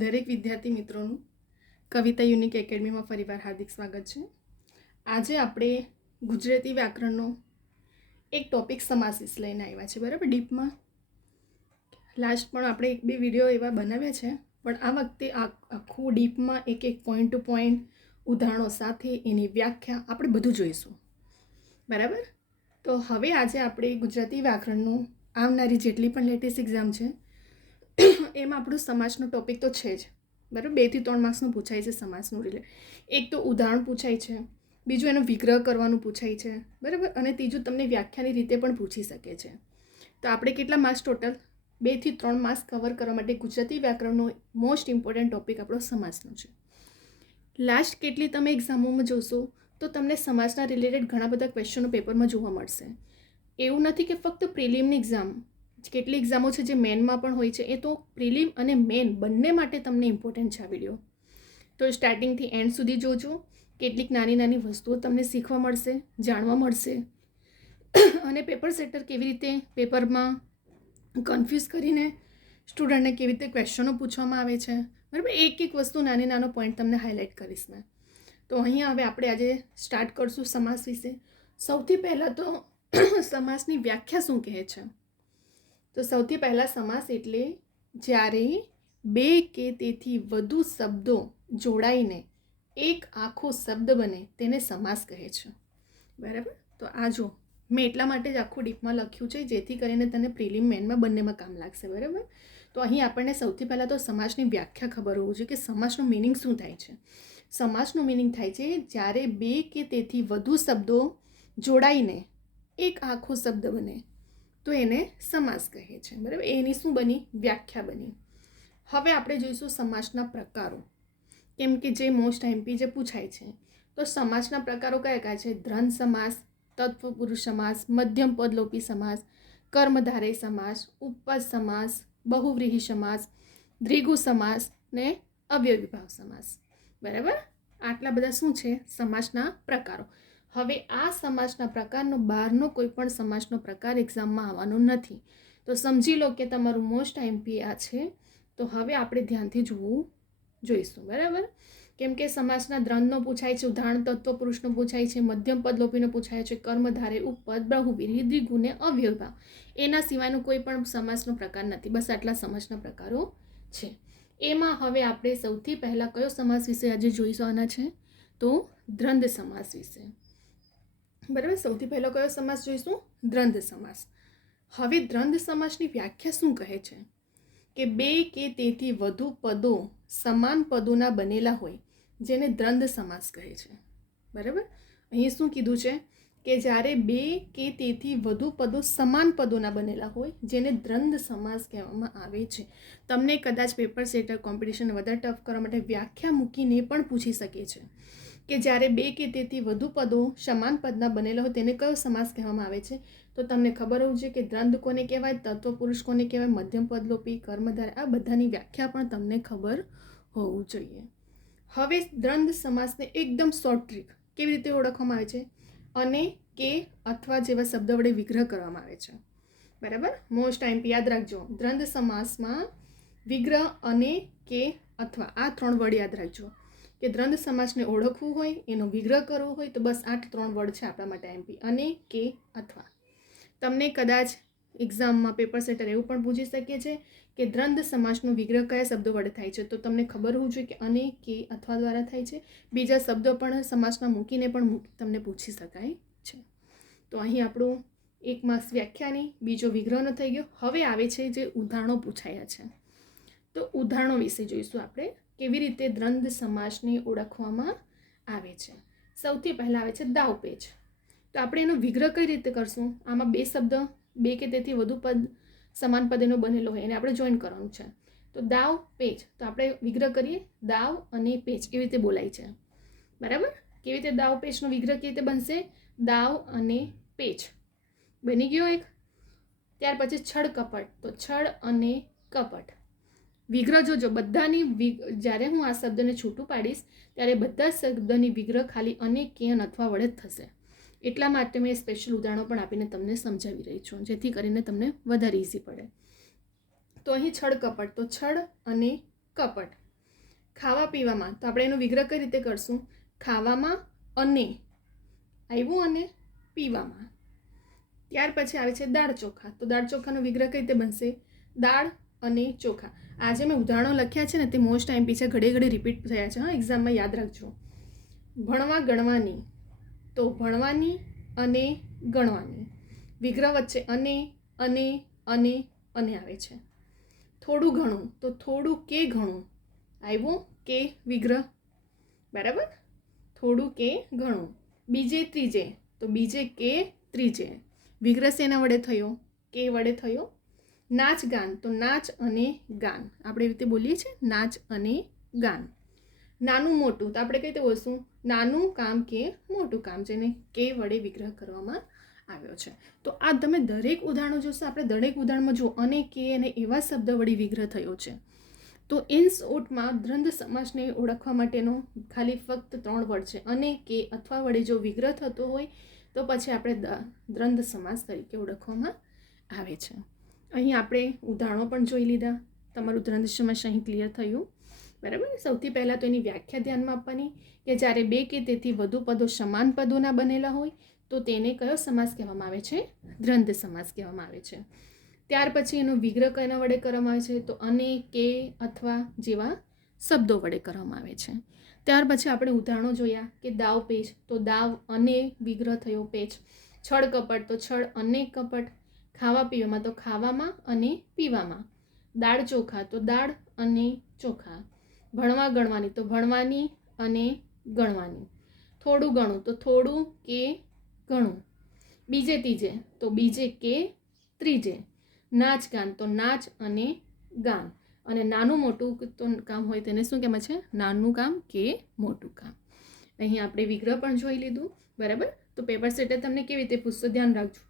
દરેક વિદ્યાર્થી મિત્રોનું કવિતા યુનિક એકેડમીમાં ફરીવાર હાર્દિક સ્વાગત છે. આજે આપણે ગુજરાતી વ્યાકરણનો એક ટોપિક સમાસિસ લઈને આવ્યા છે. બરાબર, ડીપમાં લાસ્ટ પણ આપણે એક બે વિડીયો એવા બનાવ્યા છે, પણ આ વખતે આખું ડીપમાં એક એક પોઈન્ટ ટુ પોઈન્ટ ઉદાહરણો સાથે એની વ્યાખ્યા આપણે બધું જોઈશું. બરાબર, તો હવે આજે આપણે ગુજરાતી વ્યાકરણનું આવનારી જેટલી પણ લેટેસ્ટ એક્ઝામ છે એમાં આપણું સમાસનો ટોપિક તો છે જ. બરાબર, 2 થી 3 માર્ક્સનું પૂછાય છે સમાસનું રિલેટ. એક તો ઉદાહરણ પૂછાય છે, બીજું એનો વિગ્રહ કરવાનું પૂછાય છે. બરાબર, અને ત્રીજું તમને વ્યાખ્યાની રીતે પણ પૂછી શકે છે. તો આપણે કેટલા માર્ક્સ ટોટલ 2 થી 3 માર્ક્સ કવર કરવા માટે ગુજરાતી વ્યાકરણનો મોસ્ટ ઇમ્પોર્ટન્ટ ટોપિક આપણો સમાસનો છે. લાસ્ટ કેટલી તમે એક્ઝામોમાં જોશો તો તમને સમાસના રિલેટેડ ઘણા બધા ક્વેશ્ચનો પેપરમાં જોવા મળશે. એવું નથી કે ફક્ત પ્રિલિમની એક્ઝામ, કેટલી એક્ઝામો છે જે મેનમાં પણ હોય છે, એ તો પ્રિલિમ અને મેન બંને માટે તમને ઇમ્પોર્ટન્ટ છે આ વિડીયો. તો સ્ટાર્ટિંગથી એન્ડ સુધી જોજો. કેટલીક નાની નાની વસ્તુઓ તમને શીખવા મળશે, જાણવા મળશે, અને પેપર સેટર કેવી રીતે પેપરમાં કન્ફ્યુઝ કરીને સ્ટુડન્ટને કેવી રીતે ક્વેશ્ચનો પૂછવામાં આવે છે. બરાબર, એક એક વસ્તુ નાનો પોઈન્ટ તમને હાઇલાઇટ કરીશ મેં. તો અહીંયા હવે આપણે આજે સ્ટાર્ટ કરશું સમાસ વિશે. સૌથી પહેલાં તો સમાસની વ્યાખ્યા શું કહે છે. તો સૌથી પહેલાં સમાસ એટલે જ્યારે બે કે તેથી વધુ શબ્દો જોડાઈને એક આખો શબ્દ બને તેને સમાસ કહે છે. બરાબર, તો આ જો મેં એટલા માટે જ આખું ડીપમાં લખ્યું છે જેથી કરીને તને પ્રિલિમ મેનમાં બંનેમાં કામ લાગશે. બરાબર, તો અહીં આપણને સૌથી પહેલાં તો સમાસની વ્યાખ્યા ખબર હોવું જોઈએ કે સમાસનું મિનિંગ શું થાય છે. સમાસનું મિનિંગ થાય છે જ્યારે બે કે તેથી વધુ શબ્દો જોડાઈને એક આખો શબ્દ બને તો એને સમાસ કહે છે. બરાબર, એની શું બની? વ્યાખ્યા બની. હવે આપણે જોઈશું સમાસના પ્રકારો, કેમ કે જે મોસ્ટ એમપી જે પૂછાય છે. તો સમાસના પ્રકારો કયા કયા છે? દ્વંદ્વ સમાસ, તત્વપુરુષ સમાસ, મધ્યમ પદલોપી સમાસ, કર્મધારય સમાસ, ઉપપદ સમાસ, બહુવ્રીહી સમાસ, દ્વિગુ સમાસ ને અવ્યયવિભાવ સમાસ. બરાબર, આટલા બધા શું છે સમાસના પ્રકારો. હવે આ સમાસના પ્રકારનો બહારનો કોઈ પણ સમાસનો પ્રકાર એક્ઝામમાં આવવાનો નથી. તો સમજી લો કે તમારું મોસ્ટ એમપી આ છે. તો હવે આપણે ધ્યાનથી જોઈશું. બરાબર, કેમ કે સમાસના દ્વંદ્વનો પૂછાય છે, ઉદાહરણ તત્વપુરુષનો પૂછાય છે, મધ્યમ પદલોપીનો પૂછાય છે, કર્મધારય, ઉપપદ, બહુવ્રીહી, દ્વિગુ ને અવ્યયવિભાવ. એના સિવાયનો કોઈ પણ સમાસનો પ્રકાર નથી. બસ આટલા સમાસના પ્રકારો છે. એમાં હવે આપણે સૌથી પહેલાં કયો સમાસ વિશે આજે જોઈવાના છે? તો દ્વંદ્વ સમાસ વિશે. બરાબર, સૌથી પહેલો કયો સમાસ જોઈશું? દ્વંદ્વ સમાસ. હવે દ્વંદ્વ સમાસની વ્યાખ્યા શું કહે છે કે બે કે તેથી વધુ પદો સમાન પદોના બનેલા હોય જેને દ્વંદ્વ સમાસ કહે છે. બરાબર, અહીં શું કીધું છે કે જ્યારે બે કે તેથી વધુ પદો સમાન પદોના બનેલા હોય જેને દ્વંદ્વ સમાસ કહેવામાં આવે છે. તમને કદાચ પેપર સેટર કોમ્પિટિશન વધારે ટફ કરવા માટે વ્યાખ્યા મૂકીને પણ પૂછી શકે છે કે જ્યારે બે કે તેથી વધુ પદો સમાન પદના બનેલા હોય તેને કયો સમાસ કહેવામાં આવે છે. તો તમને ખબર હોવું જોઈએ કે દ્વંદ્વ કોને કહેવાય, તત્વપુરુષ કોને કહેવાય, મધ્યમ પદલોપી, કર્મધારય, આ બધાની વ્યાખ્યા પણ તમને ખબર હોવું જોઈએ. હવે દ્વંદ્વ સમાસને એકદમ શોર્ટ ટ્રીક કેવી રીતે ઓળખવામાં આવે છે? અને, કે, અથવા જેવા શબ્દ વડે વિગ્રહ કરવામાં આવે છે. બરાબર, મોસ્ટ ટાઈમ યાદ રાખજો. દ્વંદ્વ સમાસમાં વિગ્રહ, અને, કે, અથવા આ 3 વર્ડ યાદ રાખજો. કે દ્વંદ્વ સમાસને ઓળખવું હોય, એનો વિગ્રહ કરવો હોય તો બસ આ 3 વર્ડ છે આપણા માટે એમપી. અને, કે, અથવા. તમને કદાચ એક્ઝામમાં પેપર સેટર એવું પણ પૂછી શકે છે કે દ્વંદ્વ સમાસનો વિગ્રહ કયા શબ્દો વડે થાય છે. તો તમને ખબર હોવું જોઈએ કે અને, કે, અથવા દ્વારા થાય છે. બીજા શબ્દો પણ સમાસમાં મૂકીને પણ તમને પૂછી શકાય છે. તો અહીં આપણું એક માસ વ્યાખ્યાની, બીજો વિગ્રહનો થઈ ગયો. હવે આવે છે જે ઉદાહરણો પૂછાયા છે. તો ઉદાહરણો વિશે જોઈશું આપણે કેવી રીતે દ્વંદ્વ સમાસને ઓળખવામાં આવે છે. સૌથી પહેલાં આવે છે દાવપેચ. તો આપણે એનો વિગ્રહ કઈ રીતે કરશું? આમાં બે શબ્દ, બે કે તેથી વધુ પદ સમાન પદેનો બનેલો હોય એને આપણે જોઈન કરવાનું છે. તો દાવ પેચ, તો આપણે વિગ્રહ કરીએ દાવ અને પેચ, એવી રીતે બોલાય છે. બરાબર, કેવી રીતે દાવ પેચનો વિગ્રહ કેવી રીતે બનશે? દાવ અને પેચ બની ગયો એક. ત્યાર પછી છળ કપટ, તો છળ અને કપટ. વિગ્રહ જોજો બધાની, જ્યારે હું આ શબ્દને છૂટું પાડીશ ત્યારે બધા શબ્દની વિગ્રહ ખાલી અને, કે, અથવા વડે જ થશે. એટલા માટે મેં સ્પેશિયલ ઉદાહરણો પણ આપીને તમને સમજાવી રહી છું જેથી કરીને તમને વધારે ઇઝી પડે. તો અહીં છળ કપટ, તો છળ અને કપટ ખાવા પીવામાં તો આપણે એનો વિગ્રહ કઈ રીતે કરશું? ખાવામાં અને આવ્યું અને પીવામાં. ત્યાર પછી આવે છે દાળ ચોખા. તો દાળ ચોખાનો વિગ્રહ કઈ રીતે બનશે? દાળ અને ચોખા. આ જે મેં ઉદાહરણો લખ્યા છે ને તે મોસ્ટ ટાઈમ પીછે ઘડે રિપીટ થયા છે. હા, એક્ઝામમાં યાદ રાખજો. ભણવા ગણવાની તો ભણવાની અને ગણવાની. વિગ્રહ વચ્ચે અને આવે છે. થોડું ઘણું તો થોડું કે ઘણું. આવ્યું કે વિગ્રહ, બરાબર? થોડું કે ઘણું. બીજે ત્રીજે તો બીજે કે ત્રીજે. વિગ્રહ શેના વડે થયો? કે વડે થયો. નાચ ગાન તો નાચ અને ગાન. આપણે એવી રીતે બોલીએ છીએ, નાચ અને ગાન. નાનું મોટું તો આપણે કઈ રીતે બોલશું? નાનું કામ કે મોટું કામ, જેને કે વડે વિગ્રહ કરવામાં આવ્યો છે. તો આ તમે દરેક ઉદાહરણો જોશો. આપણે દરેક ઉદાહરણમાં જો અને કે અને એવા શબ્દ વડે વિગ્રહ થયો છે. તો ઇન શોર્ટમાં દ્વંદ્વ સમાસને ઓળખવા માટેનો ખાલી ફક્ત 3 વર્ડ છે. અને કે અથવા વડે જો વિગ્રહ થતો હોય તો પછી આપણે દ્વંદ્વ સમાસ તરીકે ઓળખવામાં આવે છે. અહીં આપણે ઉદાહરણો પણ જોઈ લીધા. તમારું દ્વંદ્વ સમાસ અહીં ક્લિયર થયું, બરાબર? સૌથી પહેલાં તો એની વ્યાખ્યા ધ્યાનમાં આપવાની કે જ્યારે 2 કે તેથી વધુ પદો સમાન પદોના બનેલા હોય તો તેને કયો સમાસ કહેવામાં આવે છે? દ્વંદ્વ સમાસ કહેવામાં આવે છે. ત્યાર પછી એનો વિગ્રહ કયા વડે કરવામાં આવે છે? તો અને કે અથવા જેવા શબ્દો વડે કરવામાં આવે છે. ત્યાર પછી આપણે ઉદાહરણો જોયા કે દાવ પેચ તો દાવ અને વિગ્રહ થયો પેચ. છળ કપટ તો છળ અને કપટ. ખાવા પીવામાં તો ખાવામાં અને પીવામાં. દાળ ચોખા તો દાળ અને ચોખા. ભણવા ગણવાની તો ભણવાની અને ગણવાની. થોડું ઘણું તો થોડું કે ઘણું. બીજે ત્રીજે તો બીજે કે ત્રીજે. નાચ ગાન તો નાચ અને ગાન. અને નાનું મોટું તો કામ હોય તેને શું કહેવાય છે? નાનું કામ કે મોટું કામ. અહીં આપણે વિગ્રહ પણ જોઈ લીધું, બરાબર? તો પેપર સેટે તમને કેવી રીતે પૂછશો ધ્યાન રાખજો.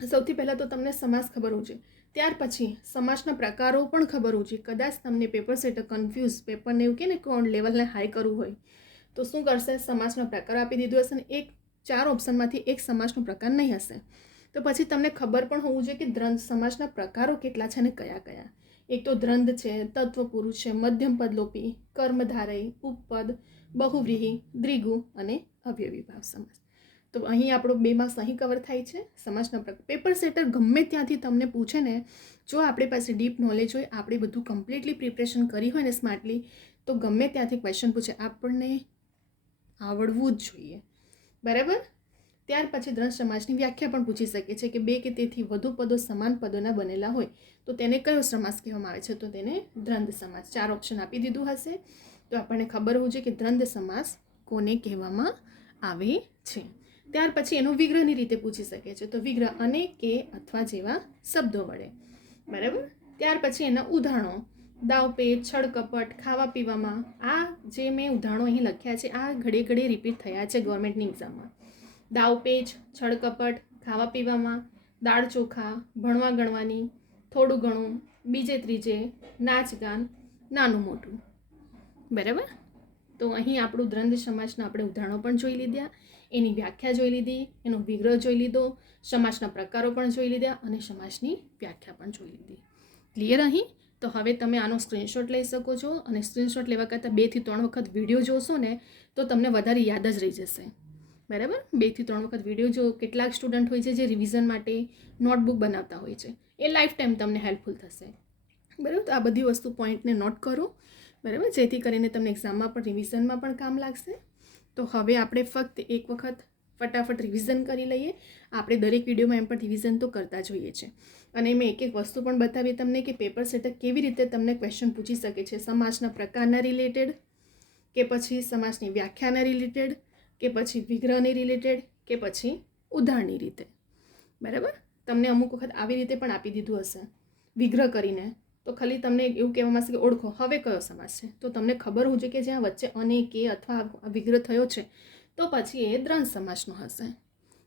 સૌથી પહેલાં તો તમને સમાસ ખબર હોવું જોઈએ. ત્યાર પછી સમાસના પ્રકારો પણ ખબર હોવું જોઈએ. કદાચ તમને પેપર સેટ કન્ફ્યુઝ, પેપરને એવું કે ને કોણ લેવલને હાઈ કરવું હોય તો શું કરશે? સમાસનો પ્રકાર આપી દીધો હશે ને 4 ઓપ્શનમાંથી એક સમાસનો પ્રકાર નહીં હશે. તો પછી તમને ખબર પણ હોવું જોઈએ કે દ્વંદ્વ સમાસના પ્રકારો કેટલા છે અને કયા કયા. એક તો દ્વંદ્વ છે, તત્વપુરુષ છે, મધ્યમ પદલોપી, કર્મધારય, ઉપપદ, બહુવ્રીહી, દ્વિગુ અને અવયવી ભાવ સમાસ. તો અહીં આપણો 2 માર્ક્સ અહીં કવર થાય છે. સમાસના પ્રકાર પેપર સેટર ગમે ત્યાંથી તમને પૂછે ને, જો આપણી પાસે ડીપ નોલેજ હોય, આપણે બધું કમ્પ્લીટલી પ્રિપરેશન કરી હોય ને સ્માર્ટલી, તો ગમે ત્યાંથી ક્વેશ્ચન પૂછે, આપણને આવડવું જ જોઈએ, બરાબર? ત્યાર પછી દ્વંદ્વ સમાસની વ્યાખ્યા પણ પૂછી શકે છે કે 2 કે તેથી વધુ પદો સમાન પદોના બનેલા હોય તો તેને કયો સમાસ કહેવામાં આવે છે? તો તેને દ્વંદ્વ સમાસ. 4 ઓપ્શન આપી દીધું હશે તો આપણને ખબર હોવું જોઈએ કે દ્વંદ્વ સમાસ કોને કહેવામાં આવે છે. ત્યાર પછી એનો વિગ્રહની રીતે પૂછી શકે છે. તો વિગ્રહ અને કે અથવા જેવા શબ્દો વડે, બરાબર? ત્યાર પછી એના ઉદાહરણો દાવ પેચ, છળ કપટ, ખાવા પીવામાં. આ જે મેં ઉદાહરણો અહીં લખ્યા છે આ ઘડે રિપીટ થયા છે ગવર્મેન્ટની એક્ઝામમાં. દાવ પેચ, છળ કપટ, ખાવા પીવામાં, દાળ ચોખા, ભણવા ગણવાની, થોડું ઘણું, બીજે ત્રીજે, નાચ ગાન, નાનું મોટું, બરાબર? તો અહીં આપણું દ્વંદ્વ સમાસના આપણે ઉદાહરણો પણ જોઈ લીધા, એની વ્યાખ્યા જોઈ લીધી, એનો વિગ્રહ જોઈ લીધો, સમાસના પ્રકારો પણ જોઈ લીધા અને સમાસની વ્યાખ્યા પણ જોઈ લીધી. ક્લિયર અહીં? તો હવે તમે આનો સ્ક્રીનશોટ લઈ શકો છો અને સ્ક્રીનશોટ લેવા કરતાં 2 થી 3 વખત વિડીયો જોશો ને તો તમને વધારે યાદ જ રહી જશે, બરાબર? 2 થી 3 વખત વિડીયો જો. કેટલાક સ્ટુડન્ટ હોય છે જે રિવિઝન માટે નોટબુક બનાવતા હોય છે, એ લાઈફ ટાઈમ તમને હેલ્પફુલ થશે, બરાબર? તો આ બધી વસ્તુ પોઈન્ટને નોટ કરો, બરાબર? જેથી કરીને તમને એક્ઝામમાં પણ રિવિઝનમાં પણ કામ લાગશે. તો હવે આપણે ફક્ત એક વખત ફટાફટ રિવિઝન કરી લઈએ. આપણે દરેક વિડીયોમાં એમ પણ રિવિઝન તો કરતા જોઈએ છે અને મેં એક વસ્તુ પણ બતાવી તમને કે પેપર સેટર કેવી રીતે તમને ક્વેશ્ચન પૂછી શકે છે. સમાસના પ્રકારના રિલેટેડ, કે પછી સમાસની વ્યાખ્યાના રિલેટેડ, કે પછી વિગ્રહની રિલેટેડ, કે પછી ઉદાહરણની રીતે, બરાબર? તમને અમુક વખત આવી રીતે પણ આપી દીધું હશે વિગ્રહ કરીને, તો ખાલી તમને એવું કહેવામાં આવશે કે ઓળખો હવે કયો સમાસ છે. તો તમને ખબર હોવું જોઈએ કે જ્યાં વચ્ચે અને કે અથવા વિગ્રહ થયો છે તો પછી એ દ્વંદ્વ સમાસનો હશે,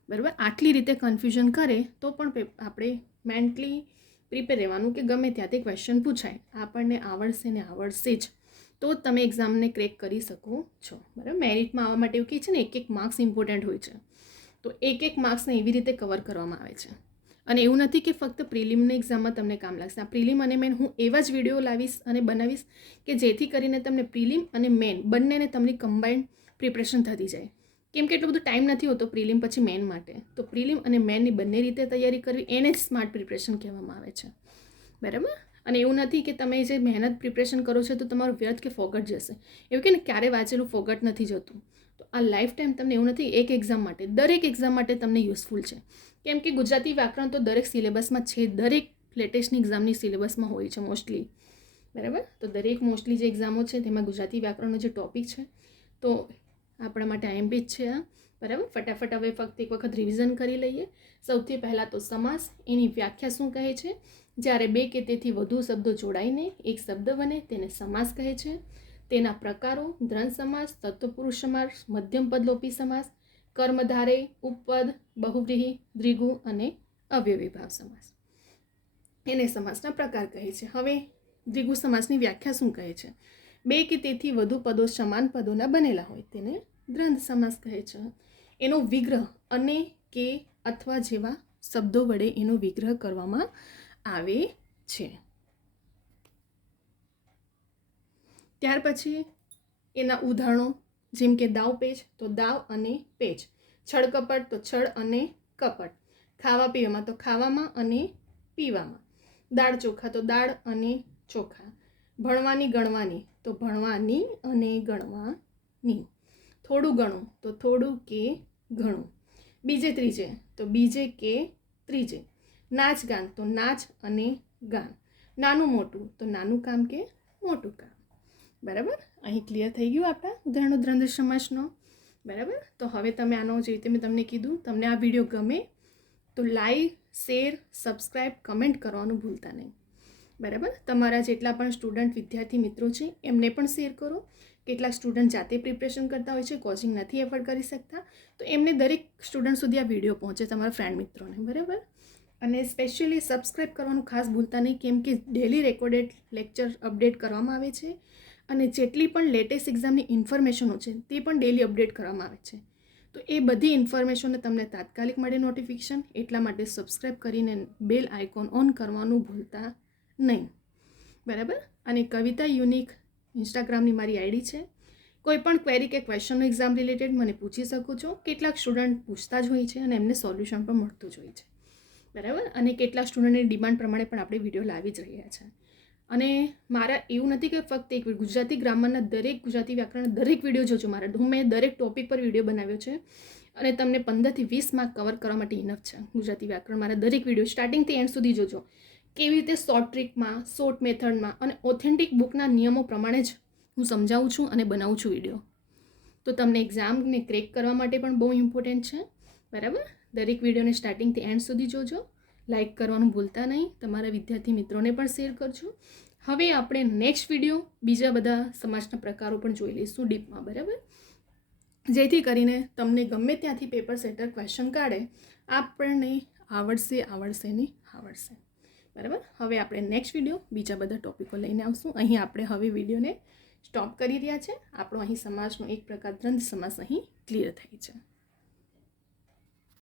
બરાબર? આટલી રીતે કન્ફ્યુઝન કરે તો પણ આપણે મેન્ટલી પ્રિપેર રહેવાનું કે ગમે ત્યાંથી ક્વેશ્ચન પૂછાય, આપણને આવડશે ને આવડશે જ તો જ તમે એક્ઝામને ક્રેક કરી શકો છો, બરાબર? મેરિટમાં આવવા માટે એવું કહે છે ને 1 માર્ક્સ ઇમ્પોર્ટન્ટ હોય છે, તો 1 માર્ક્સને એવી રીતે કવર કરવામાં આવે છે. અને એવું નથી કે ફક્ત પ્રિલિમની એક્ઝામમાં તમને કામ લાગશે. આ પ્રિલિમ અને મેન હું એવા જ વિડીયો લાવીશ અને બનાવીશ કે જેથી કરીને તમને પ્રિલિમ અને મેન બંનેને તમને કમ્બાઇન્ડ પ્રિપરેશન થતી જાય. કેમ કે એટલો બધો ટાઈમ નથી હોતો પ્રિલિમ પછી મેન માટે. તો પ્રિલિમ અને મેનની બંને રીતે તૈયારી કરવી એને જ સ્માર્ટ પ્રિપરેશન કહેવામાં આવે છે. બરાબર. અને એવું નથી કે તમે જે મહેનત પ્રિપરેશન કરો છો તો તમારું વ્યર્થ કે ફોગટ જશે. એવું કે ને ક્યારે વાંચેલું ફોગટ નથી જતું. તો આ લાઈફ ટાઈમ તમને એવું નથી, એક એક્ઝામ માટે, દરેક એક્ઝામ માટે તમને યુઝફુલ છે. કેમ કે ગુજરાતી વ્યાકરણ તો દરેક સિલેબસમાં છે, દરેક લેટેસ્ટની એક્ઝામની સિલેબસમાં હોય છે મોસ્ટલી. બરાબર. તો દરેક મોસ્ટલી જે એક્ઝામો છે તેમાં ગુજરાતી વ્યાકરણનો જે ટોપિક છે તો આપણા માટે આઈએમપી જ છે આ. બરાબર. ફટાફટ હવે ફક્ત એક વખત રિવિઝન કરી લઈએ. સૌથી પહેલાં તો સમાસ, એની વ્યાખ્યા શું કહે છે? જ્યારે બે કે તેથી વધુ શબ્દો જોડાઈને એક શબ્દ બને તેને સમાસ કહે છે. તેના પ્રકારો: દ્વંદ્વ સમાસ, તત્પુરુષ સમાસ, મધ્યમ પદ લોપી સમાસ, કર્મધારે, ઉપપદ, બહુવ્રીહી, દ્વિગુ અને અવ્યયીભાવ સમાસ. એને સમાસના પ્રકાર કહે છે. હવે દ્વિગુ સમાસની વ્યાખ્યા શું કહે છે? બે કે તેથી વધુ પદો સમાન પદોના બનેલા હોય તેને દ્વંદ્વ સમાસ કહે છે. એનો વિગ્રહ અને, કે, અથવા જેવા શબ્દો વડે એનો વિગ્રહ કરવામાં આવે છે. ત્યાર પછી એના ઉદાહરણો, જેમ કે દાવ પેચ તો દાવ અને પેચ, છળ કપટ તો છળ અને કપટ, ખાવા પીવામાં તો ખાવામાં અને પીવામાં, દાળ ચોખા તો દાળ અને ચોખા, ભણવાની ગણવાની તો ભણવાની અને ગણવાની, થોડું ગણું તો થોડું કે ઘણું, બીજે ત્રીજે તો બીજે કે ત્રીજે, નાચ ગાન તો નાચ અને ગાન, નાનું મોટું તો નાનું કામ કે મોટું કામ. બરાબર. અહીં ક્લિયર થઈ ગયું આપણા ઉદાહરણો દ્વંદ્વ સમાસનો. બરાબર. તો હવે તમે આનો જે રીતે મેં તમને કીધું, તમને આ વિડીયો ગમે તો લાઈક, શેર, સબસ્ક્રાઈબ, કમેન્ટ કરવાનું ભૂલતા નહીં. બરાબર. તમારા જેટલા પણ સ્ટુડન્ટ વિદ્યાર્થી મિત્રો છે એમને પણ શેર કરો. કેટલાક સ્ટુડન્ટ જાતે પ્રિપરેશન કરતા હોય છે, કોચિંગ નથી એફોર્ડ કરી શકતા, તો એમને દરેક સ્ટુડન્ટ સુધી આ વિડીયો પહોંચે, તમારા ફ્રેન્ડ મિત્રોને. બરાબર. અને સ્પેશિયલી સબસ્ક્રાઈબ કરવાનું ખાસ ભૂલતા નહીં, કેમ કે ડેલી રેકોર્ડેડ લેક્ચર અપડેટ કરવામાં આવે છે અને જેટલી પણ લેટેસ્ટ એક્ઝામની ઇન્ફોર્મેશનો છે તે પણ ડેલી અપડેટ કરવામાં આવે છે. તો એ બધી ઇન્ફોર્મેશનને તમને તાત્કાલિક મળે નોટિફિકેશન, એટલા માટે સબસ્ક્રાઈબ કરીને બેલ આઇકોન ઓન કરવાનું ભૂલતા નહીં. બરાબર. અને કવિતા યુનિક ઇન્સ્ટાગ્રામની મારી આઈડી છે. કોઈ પણ ક્વેરી કે ક્વેશ્ચનનો એક્ઝામ રિલેટેડ મને પૂછી શકો છો. કેટલાક સ્ટુડન્ટ પૂછતા જ હોય છે અને એમને સોલ્યુશન પણ મળતું જ હોય છે. બરાબર. અને કેટલાક સ્ટુડન્ટની ડિમાન્ડ પ્રમાણે પણ આપણે વિડીયો લાવી જ રહ્યા છે. અને મારા એવું નથી કે ફક્ત એક ગુજરાતી ગ્રામરના દરેક ગુજરાતી વ્યાકરણ દરેક વિડીયો જોજો મારા. મેં દરેક ટોપિક પર વિડીયો બનાવ્યો છે અને તમને 15 થી 20 માર્ક કવર કરવા માટે ઇનફ છે. ગુજરાતી વ્યાકરણ મારા દરેક વિડીયો સ્ટાર્ટિંગથી એન્ડ સુધી જોજો. કેવી રીતે શોર્ટ ટ્રીકમાં, શોર્ટ મેથડમાં અને ઓથેન્ટિક બુકના નિયમો પ્રમાણે જ હું સમજાવું છું અને બનાવું છું વિડીયો. તો તમને એક્ઝામને ક્રેક કરવા માટે પણ બહુ ઇમ્પોર્ટન્ટ છે. બરાબર. દરેક વિડીયોને સ્ટાર્ટિંગથી એન્ડ સુધી જોજો. લાઇક કરવાનું ભૂલતા નહીં. તમારા વિદ્યાર્થી મિત્રોને પણ શેર કરજો. હવે આપણે નેક્સ્ટ વિડીયો બીજા બધા સમાજના પ્રકારો પણ જોઈ લઈશું ડીપમાં. બરાબર. જેથી કરીને તમને ગમે ત્યાંથી પેપર સેટર ક્વેશ્ચન કાઢે આપણને આવડશે ને આવડશે. બરાબર. હવે આપણે નેક્સ્ટ વિડીયો બીજા બધા ટોપિકો લઈને આવશું. અહીં આપણે હવે વિડીયોને સ્ટોપ કરી રહ્યા છે. આપણો અહીં સમાસનો એક પ્રકાર દ્વંદ્વ સમાસ અહીં ક્લિયર થાય છે.